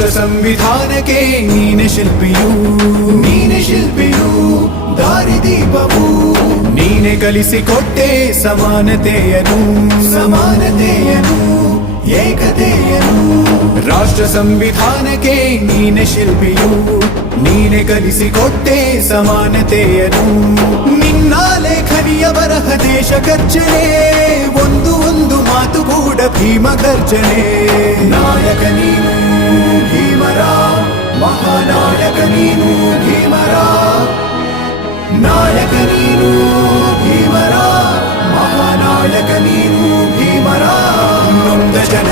ರಾಷ್ಟ್ರ ಸಂವಿಧಾನಕ್ಕೆ ನೀನೆ ಶಿಲ್ಪಿಯು ದಾರಿದೀಪವು ನೀನೆ ಕಲಿಸಿಕೊಟ್ಟೆ ಸಮಾನತೆಯನು ಏಕತೆಯನು ರಾಷ್ಟ್ರ ಸಂವಿಧಾನಕ್ಕೆ ನೀನೆ ಶಿಲ್ಪಿಯು ನೀನೆ ಕಲಿಸಿಕೊಟ್ಟೆ ಸಮಾನತೆಯನು ನಿನ್ನ ಲೇಖನಿಯ ಬರಹ ದೇಶ ಗರ್ಜನೆ ಒಂದು ಮಾತು ಕೂಡ ಭೀಮ ಗರ್ಜನೆ ನಾಯಕ ನೀನು ಭೀಮರ ಮಹಾನಾಯಕ ನೀನು ಭೀಮರ ನಾಯಕ ನೀನು ಭೀಮರ ಮಹಾನಾಯಕ ನೀನು ಭೀಮರ ನೊಂದ ಜನ